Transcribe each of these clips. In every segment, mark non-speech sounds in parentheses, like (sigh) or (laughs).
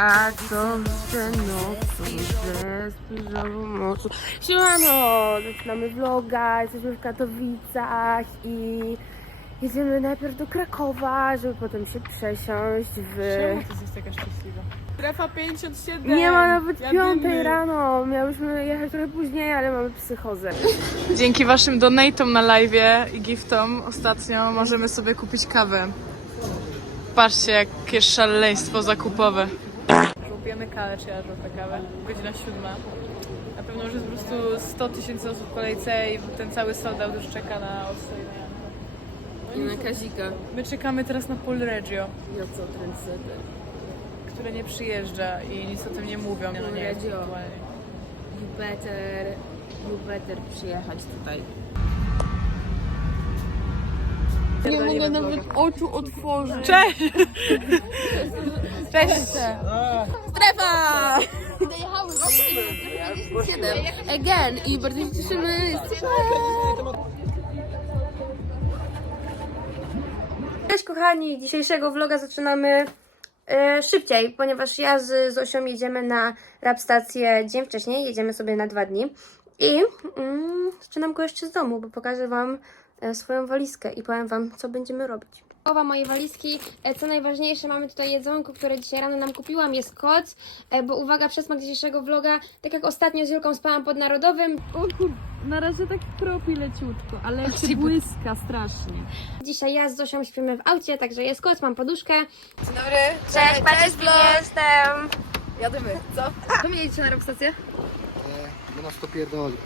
Jak to że spojrzałą mocą. Siemano, zaczynamy vloga, jesteśmy w Katowicach i jedziemy najpierw do Krakowa, żeby potem się przesiąść w... Czemu ty jesteś taka szczęśliwa? Strefa 57! Nie ma nawet piątej rano, miałyśmy jechać trochę później, ale mamy psychozę. Dzięki waszym donatom na live i giftom ostatnio możemy sobie kupić kawę. Patrzcie, jakie szaleństwo zakupowe. Żłopiemy kawę, czy ja żłopię kawę. Godzina siódma. Na pewno już jest po prostu 100 tysięcy osób w kolejce i ten cały soldat już czeka na odstojenie. I na Kazika. My czekamy teraz na Pol Regio, Ja co, trendsetter. które nie przyjeżdża i nic o tym nie mówią. Pol nie aktualnie. You better, you better przyjechać tutaj. Nie mogę nawet oczu otworzyć. Cześć! Cześć! Strefa! Dojechały 7 again i bardzo się cieszymy. Cześć kochani, dzisiejszego vloga zaczynamy e, szybciej, ponieważ ja z Zosią jedziemy na rap stację dzień wcześniej, jedziemy sobie na dwa dni i mm, zaczynam go jeszcze z domu, bo pokażę Wam swoją walizkę i powiem Wam, co będziemy robić. Połowa mojej walizki. E, Co najważniejsze, mamy tutaj jedzonko, które dzisiaj rano nam kupiłam. Jest koc, e, bo uwaga, przesmak dzisiejszego vloga. Tak jak ostatnio z Julką spałam pod Narodowym. O kur... Na razie tak kropi leciutko, ale się błyska strasznie. Dzisiaj ja z Zosią śpimy w aucie, także jest koc, mam poduszkę. Dzień dobry. Cześć, patrz, jestem. Jadymy, co? To mnie jedziecie na rokstację? No nas to pierdoli.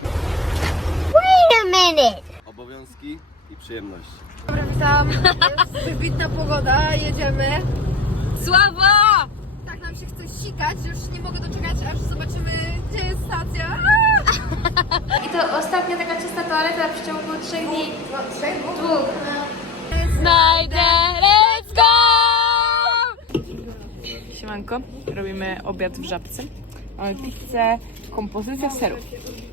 Obowiązki i przyjemności. Dobra, witam. (laughs) Jest wybitna pogoda, jedziemy. Sława! Tak nam się chce sikać, już nie mogę doczekać, aż zobaczymy, gdzie jest stacja. I to ostatnia taka czysta toaleta w ciągu trzech dni. No, trzech dwóch. Dwóch. Znajdę, let's go! Siemanko, robimy obiad w żabce. Mamy pizzę, kompozycja serów.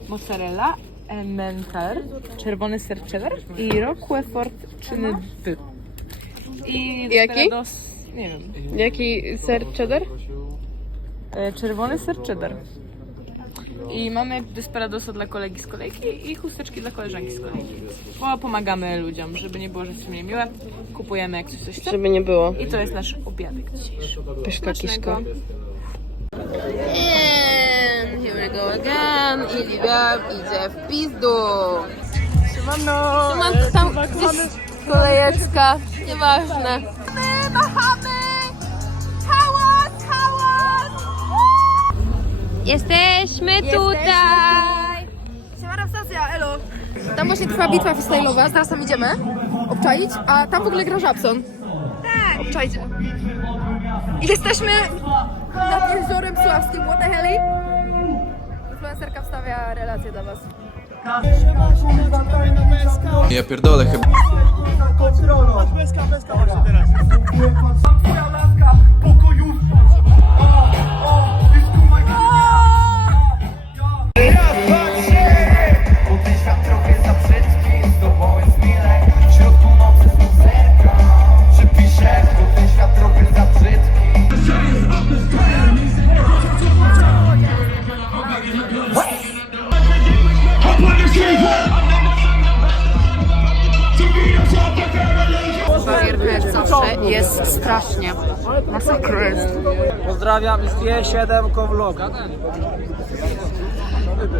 Mozzarella, Emmental, czerwony ser cheddar i Roquefort czyny D. I Jaki? Nie wiem. Jaki ser cheddar? E, Czerwony ser cheddar. I mamy desperadosa dla kolegi z kolejki i chusteczki dla koleżanki z kolejki. Bo pomagamy ludziom, żeby nie było, że jesteśmy niemiłe. Kupujemy jak coś, coś chce. Żeby nie było. I to jest nasz obiadek dzisiejszy. Pyszka kiszka. And here we go again. I Liga idzie w pizdu. Siemano! Mam tam gdzieś kolejeczka, nieważne. My machamy! Hałas, hałas! Jesteśmy tutaj! Siemara stacja, elo. Tam właśnie trwa bitwa freestyle'owa, zaraz tam idziemy obczaić, a tam w ogóle gra Żabson. Tak. Obczajcie. Jesteśmy nad jeziorem Sławskim, what the helly? Influencerka wstawia relacje dla was. Ja pierdolę chyba. Jak Pozdrawiam z G7 Vloga.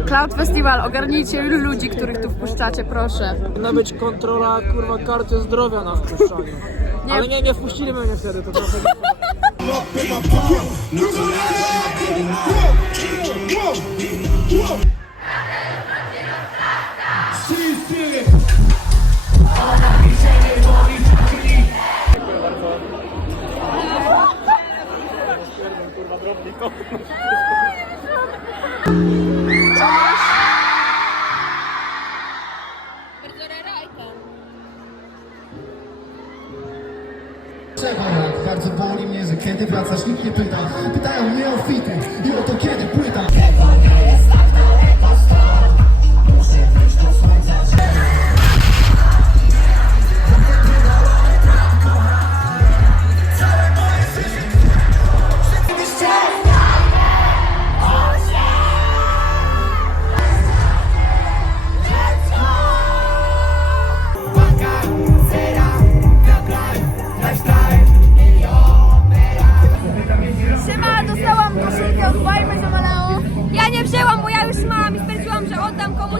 Cloud Festival, ogarnijcie ilu ludzi, których tu wpuszczacie, proszę. Powinna być kontrola kurwa karty zdrowia na wpuszczaniu. Ale nie, nie wpuścili mnie wtedy, to trochę... Trzeba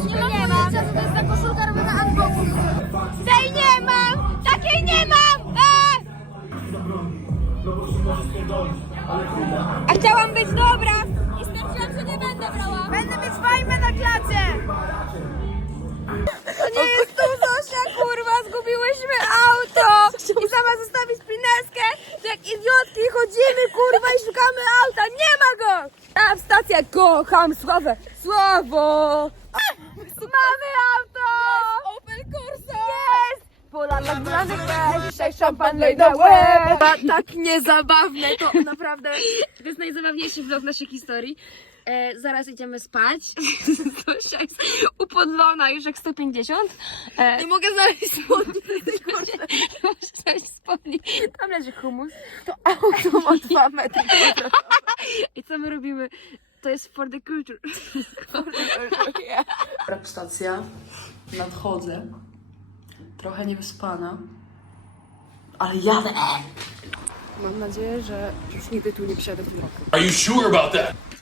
nie mam koszulka robiona unboxing. Tej nie mam! Takiej nie mam! Eee! A chciałam być dobra! I stwierdziłam, że nie będę brała. Będę mieć fajne na klacie! To nie jest tu Zosia, kurwa, zgubiłyśmy auto! I sama zostawić pineskę, jak idiotki chodzimy, kurwa, i szukamy auta, nie ma go! A, stacja, kocham Sławę! Sławo! Mamy auto! Opel Corsa! Jest! Polana gulanych dzisiaj szampan lej na łeb! Tak niezabawne, to naprawdę, to jest najzabawniejszy vlog naszej historii. E, zaraz idziemy spać. (laughs) Zosia jest upodlona już jak 150. E, nie mogę znaleźć spodni. Mogę znaleźć spodni. Tam leży humus. To auto ma 2 metry. (laughs) I co my robimy? To jest for the culture. For the culture, yeah. Rap stacja. Nadchodzę. Trochę niewyspana. Ale jadę! Mam nadzieję, że już nigdy tu nie przyjadę w tym roku.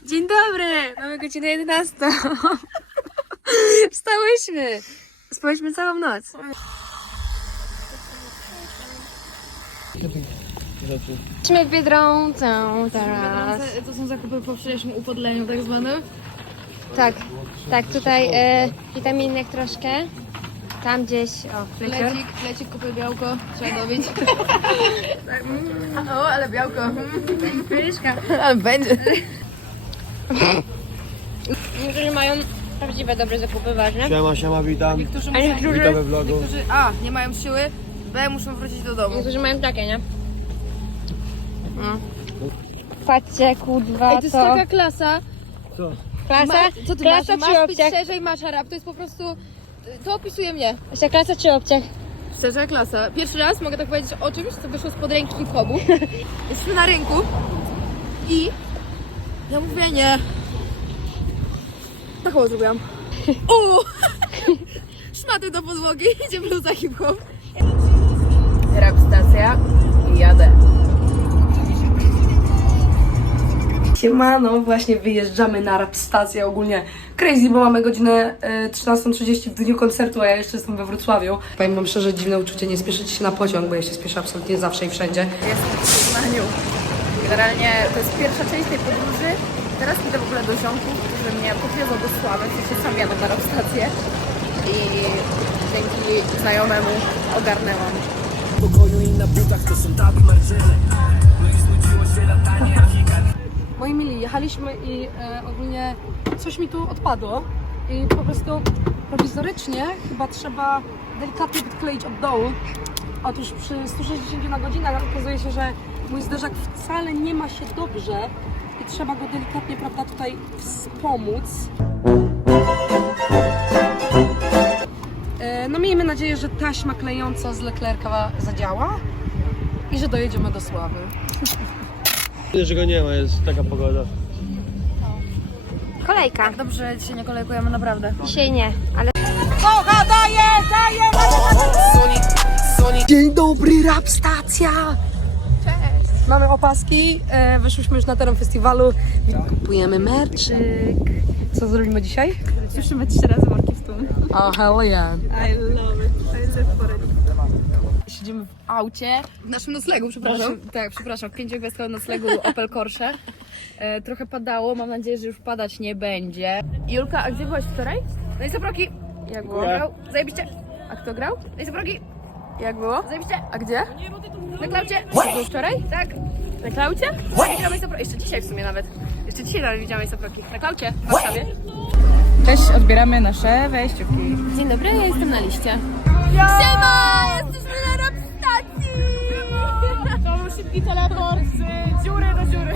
Dzień dobry! Mamy godzinę 11. (laughs) Wstałyśmy! Spałyśmy całą noc. Jesteśmy w Biedronce teraz. To są zakupy po wczorajszym upodleniu tak zwanym. Tak, tak, tutaj e, witaminek troszkę. Tam gdzieś, o, flicker. Lecik, lecik, kupy białko, trzeba dobić. (laughs) o, ale białko. Pyszka. Ale będzie. (laughs) Niektórzy mają prawdziwe dobre zakupy, ważne. Siema, siema, witam. Niektórzy, A muszą, niektórzy, Witam we vlogu. niektórzy A, nie mają siły, B, muszą wrócić do domu. niektórzy mają takie, nie? Patrzcie, kurwa, Ej, to jest to... taka klasa. Co? Klasa? Ma, co ty klasa masz? czy Masz pić obciach? szerzej, masz rap. To jest po prostu... To opisuje mnie. Jeszcze klasa czy obciach? Szczerze, klasa. Pierwszy raz mogę tak powiedzieć o czymś, co wyszło spod ręki hip-hopu. (laughs) Jesteśmy na rynku i ja mówię nie. Tak o zrobiłam. (laughs) O! (laughs) Szmaty do podłogi, idzie bluza hip-hop. Rap stacja i jadę. Siemano, właśnie wyjeżdżamy na rap stację ogólnie crazy, bo mamy godzinę e, 13.30 w dniu koncertu, a ja jeszcze jestem we Wrocławiu. Powiem wam szczerze, dziwne uczucie nie spieszyć się na pociąg, bo ja się spieszę absolutnie zawsze i wszędzie. Jestem w Poznaniu. Generalnie to jest pierwsza część tej podróży. Teraz idę w ogóle do ziomków, którzy mnie podwiozą do Sławy, w sensie sam jadę na rap stację. I dzięki znajomemu ogarnęłam. Moi mili, jechaliśmy i e, ogólnie coś mi tu odpadło i po prostu prowizorycznie chyba trzeba delikatnie podkleić od dołu. Otóż przy 160 na godzinę okazuje się, że mój zderzak wcale nie ma się dobrze i trzeba go delikatnie, prawda, tutaj wspomóc. E, No miejmy nadzieję, że taśma klejąca z Leclerca zadziała i że dojedziemy do Sławy. (laughs) że go nie ma, jest taka pogoda. Kolejka. Dobrze, dzisiaj nie kolejkujemy naprawdę. Dzisiaj nie, ale Dzień dobry, rap stacja! Cześć! Mamy opaski, e, wyszłyśmy już na teren festiwalu. Kupujemy merczyk. Co zrobimy dzisiaj? Słyszymy trzy razy worki w tłum. Oh, hell yeah. I love Siedzimy w aucie. W naszym noclegu, przepraszam. tak, przepraszam, w pięciogwiazdkowym noclegu (laughs) Opel Corsze. E, trochę padało, mam nadzieję, że już padać nie będzie. Julka, a gdzie byłaś wczoraj? No i Zaproki. Jak było? Grał? Zajebiście. A kto grał? No i Zaproki. Jak było? Zajebiście. A gdzie? Na klaucie. Był wczoraj? Tak. Na klaucie? Jeszcze dzisiaj w sumie nawet. Jeszcze dzisiaj nawet widziałam Zaproki. Na klaucie w Warszawie. Cześć, odbieramy nasze wejściówki. Dzień dobry, ja jestem na liście. Siema! Jesteśmy szybki teleport z dziury do dziury.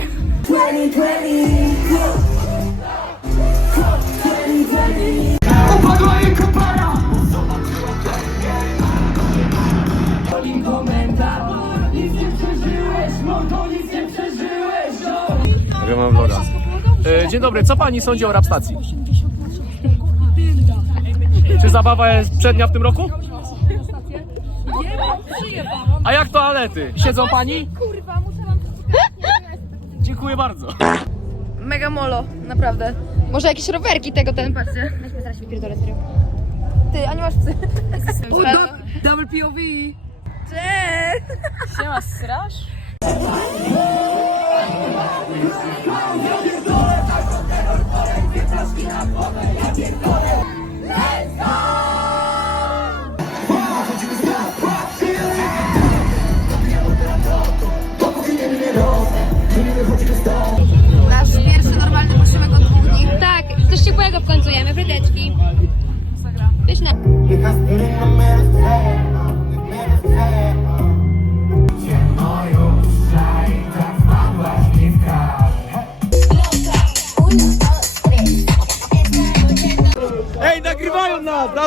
Nagrywam vloga. E, dzień dobry, co pani sądzi o rap stacji? Czy zabawa jest przednia w tym roku? A jak toalety? Siedzą pani? Kurwa, muszę wam pokazać. Dziękuję bardzo. Mega molo, naprawdę. Może jakieś rowerki tego ten, patrzcie. Weźmy zaraz wypierdolę serio. Ty, Aniu masz psy. Double POV. Cześć! Siema, strasz? Ja pierdolę, tak terror, porę, dwie flaszki na głowę, ja pierdolę.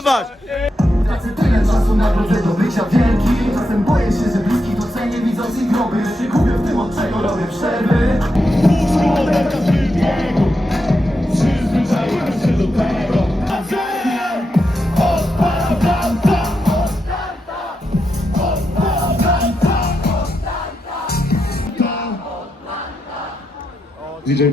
Straż? Tracę tyle czasu na drodze do bycia wielkim Czasem boję się, że bliski to cenię widząc ich groby. Gubię w tym od czego robię przerwy. DJ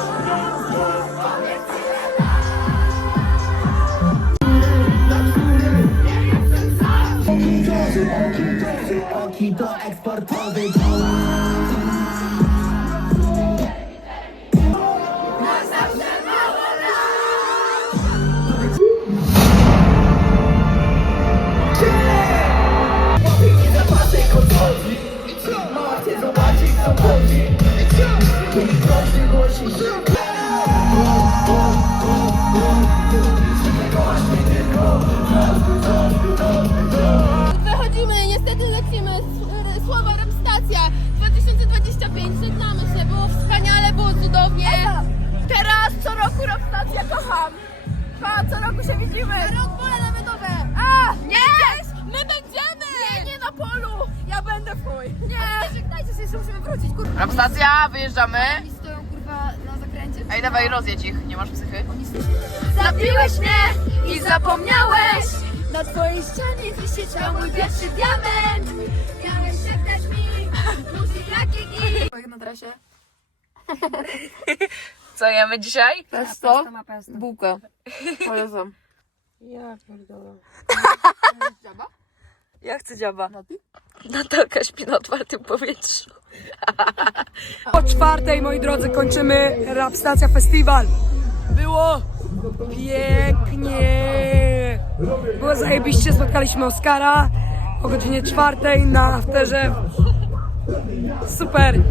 por todo y todo. Ramstacja, wyjeżdżamy. Oni stoją, kurwa, na zakręcie. Ej, dawaj, rozjedź ich, nie masz psychy. Zabiłeś mnie i zapomniałeś. Na twojej ścianie wisieć mój pierwszy diament. Miałeś szeptać mi muzyk jaki i Na trasie. (laughs) Co jemy dzisiaj? Pesto, bułkę Polecam. Ja (laughs) chcę dziaba. Natalka śpi na otwartym powietrzu. O czwartej, moi drodzy, kończymy Rap Stacja Festiwal. Było pięknie. Było zajebiście, spotkaliśmy Oskara o godzinie czwartej na afterze. Super.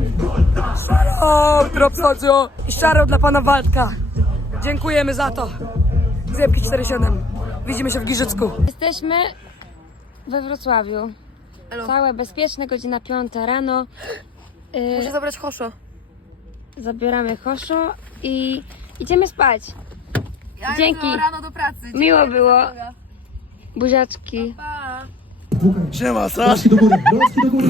O, Drop Socio i szaro dla pana Waldka. Dziękujemy za to. Zjebki 47. Widzimy się w Giżycku. Jesteśmy we Wrocławiu. Całe bezpieczne, godzina 5 rano. Y, Muszę zabrać koszo zabieramy koszo i idziemy spać. Dzięki. rano do pracy Miło było. Buziaczki. Rączki do góry, rączki do góry